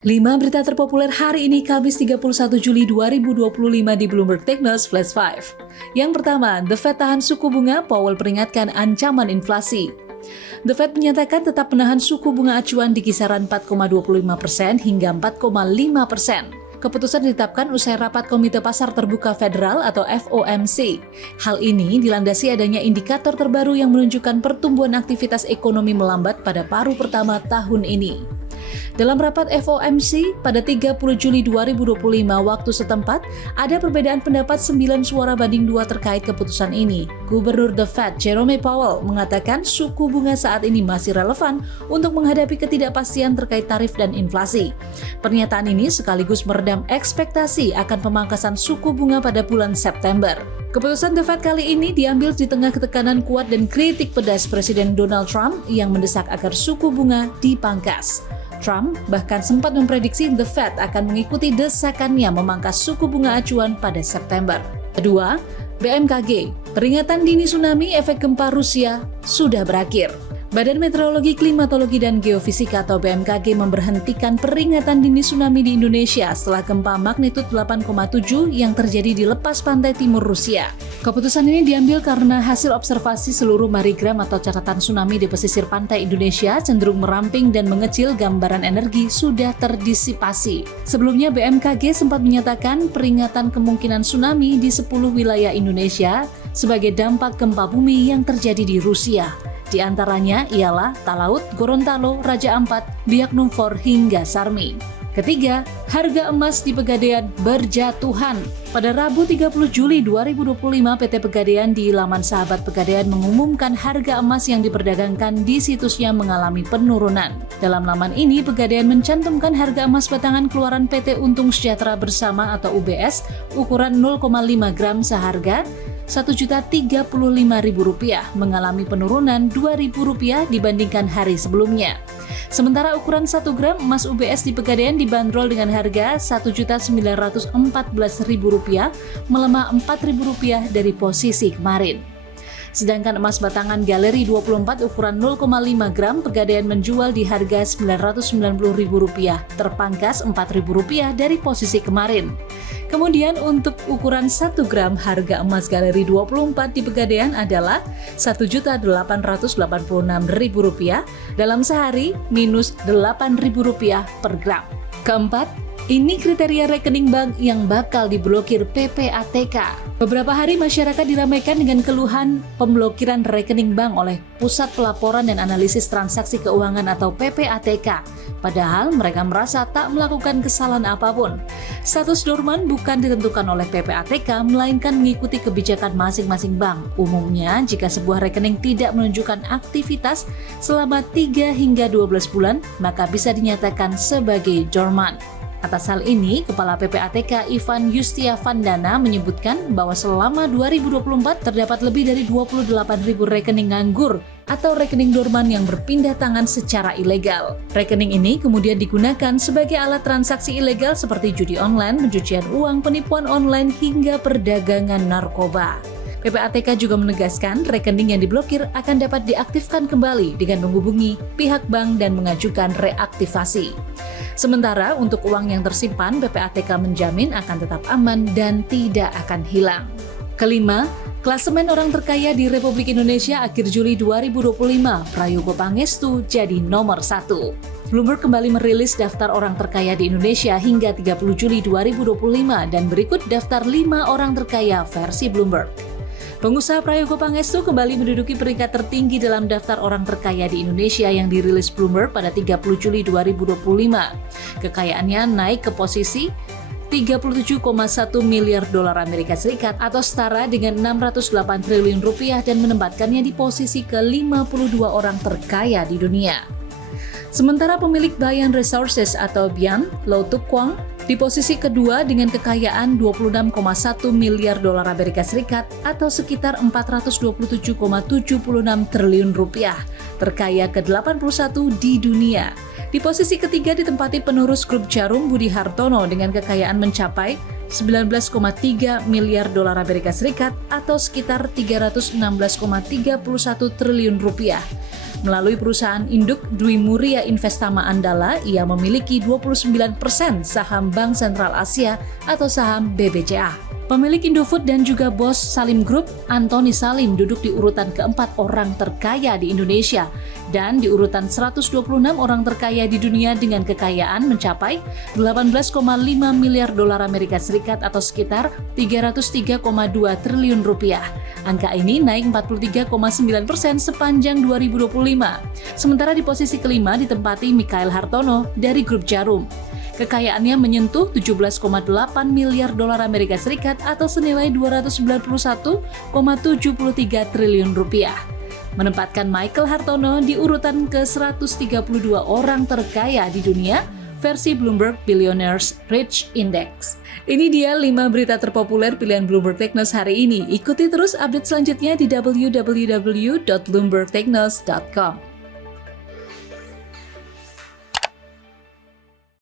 5 berita terpopuler hari ini Kamis 31 Juli 2025 di Bloomberg Tech News Flash 5. Yang pertama, The Fed tahan suku bunga, Powell peringatkan ancaman inflasi. The Fed menyatakan tetap menahan suku bunga acuan di kisaran 4,25% hingga 4,5%. Keputusan ditetapkan usai rapat Komite Pasar Terbuka Federal atau FOMC. Hal ini dilandasi adanya indikator terbaru yang menunjukkan pertumbuhan aktivitas ekonomi melambat pada paruh pertama tahun ini. Dalam rapat FOMC pada 30 Juli 2025 waktu setempat, ada perbedaan pendapat 9 suara banding 2 terkait keputusan ini. Gubernur The Fed, Jerome Powell, mengatakan suku bunga saat ini masih relevan untuk menghadapi ketidakpastian terkait tarif dan inflasi. Pernyataan ini sekaligus meredam ekspektasi akan pemangkasan suku bunga pada bulan September. Keputusan The Fed kali ini diambil di tengah ketekanan kuat dan kritik pedas Presiden Donald Trump yang mendesak agar suku bunga dipangkas. Trump bahkan sempat memprediksi The Fed akan mengikuti desakannya memangkas suku bunga acuan pada September. Kedua, BMKG, peringatan dini tsunami efek gempa Rusia sudah berakhir. Badan Meteorologi, Klimatologi, dan Geofisika atau BMKG memberhentikan peringatan dini tsunami di Indonesia setelah gempa magnitud 8,7 yang terjadi di lepas pantai timur Rusia. Keputusan ini diambil karena hasil observasi seluruh marigram atau catatan tsunami di pesisir pantai Indonesia cenderung meramping dan mengecil, gambaran energi sudah terdisipasi. Sebelumnya BMKG sempat menyatakan peringatan kemungkinan tsunami di 10 wilayah Indonesia sebagai dampak gempa bumi yang terjadi di Rusia. Di antaranya ialah Talaut, Gorontalo, Raja Ampat, Biak Numfor, hingga Sarmi. Ketiga, harga emas di Pegadaian berjatuhan. Pada Rabu 30 Juli 2025, PT Pegadaian di laman Sahabat Pegadaian mengumumkan harga emas yang diperdagangkan di situsnya mengalami penurunan. Dalam laman ini, Pegadaian mencantumkan harga emas batangan keluaran PT Untung Sejahtera Bersama atau UBS ukuran 0,5 gram seharga Rp1.035.000 mengalami penurunan Rp2.000 dibandingkan hari sebelumnya. Sementara ukuran 1 gram emas UBS di Pegadaian dibanderol dengan harga Rp1.914.000 melemah Rp4.000 dari posisi kemarin. Sedangkan emas batangan Galeri 24 ukuran 0,5 gram Pegadaian menjual di harga Rp990.000, terpangkas Rp4.000 dari posisi kemarin. Kemudian untuk ukuran 1 gram harga emas Galeri 24 di Pegadaian adalah Rp1.886.000 dalam sehari minus Rp8.000 per gram. Keempat, ini kriteria rekening bank yang bakal diblokir PPATK. Beberapa hari masyarakat diramaikan dengan keluhan pemblokiran rekening bank oleh Pusat Pelaporan dan Analisis Transaksi Keuangan atau PPATK. Padahal mereka merasa tak melakukan kesalahan apapun. Status dorman bukan ditentukan oleh PPATK, melainkan mengikuti kebijakan masing-masing bank. Umumnya, jika sebuah rekening tidak menunjukkan aktivitas selama 3 hingga 12 bulan, maka bisa dinyatakan sebagai dorman. Atas hal ini, Kepala PPATK Ivan Yustiavandana menyebutkan bahwa selama 2024 terdapat lebih dari 28.000 rekening nganggur atau rekening dorman yang berpindah tangan secara ilegal. Rekening ini kemudian digunakan sebagai alat transaksi ilegal seperti judi online, pencucian uang, penipuan online, hingga perdagangan narkoba. PPATK juga menegaskan rekening yang diblokir akan dapat diaktifkan kembali dengan menghubungi pihak bank dan mengajukan reaktivasi. Sementara untuk uang yang tersimpan, PPATK menjamin akan tetap aman dan tidak akan hilang. Kelima, klasemen orang terkaya di Republik Indonesia akhir Juli 2025, Prayogo Pangestu jadi nomor 1. Bloomberg kembali merilis daftar orang terkaya di Indonesia hingga 30 Juli 2025 dan berikut daftar 5 orang terkaya versi Bloomberg. Pengusaha Prayogo Pangestu kembali menduduki peringkat tertinggi dalam daftar orang terkaya di Indonesia yang dirilis Bloomberg pada 30 Juli 2025. Kekayaannya naik ke posisi 37,1 miliar dolar Amerika Serikat atau setara dengan 608 triliun rupiah dan menempatkannya di posisi ke-52 orang terkaya di dunia. Sementara pemilik Bayan Resources atau Bian, Lo Tuk Kwang, di posisi kedua dengan kekayaan 26,1 miliar dolar Amerika Serikat atau sekitar 427,76 triliun rupiah, terkaya ke-81 di dunia. Di posisi ketiga ditempati penerus grup Jarum Budi Hartono dengan kekayaan mencapai 19,3 miliar dolar Amerika Serikat atau sekitar 316,31 triliun rupiah. Melalui perusahaan induk Dwi Muria Investama Andala, ia memiliki 29% saham Bank Sentral Asia atau saham BBCA. Pemilik Indofood dan juga bos Salim Group, Antoni Salim, duduk di urutan keempat orang terkaya di Indonesia dan di urutan 126 orang terkaya di dunia dengan kekayaan mencapai 18,5 miliar dolar Amerika Serikat atau sekitar 303,2 triliun rupiah. Angka ini naik 43,9% sepanjang 2025. Sementara di posisi kelima ditempati Mikhail Hartono dari Grup Jarum. Kekayaannya menyentuh 17,8 miliar dolar Amerika Serikat atau senilai 291,73 triliun rupiah. Menempatkan Michael Hartono di urutan ke-132 orang terkaya di dunia versi Bloomberg Billionaires Rich Index. Ini dia 5 berita terpopuler pilihan Bloomberg Technos hari ini. Ikuti terus update selanjutnya di www.bloombergtechnos.com.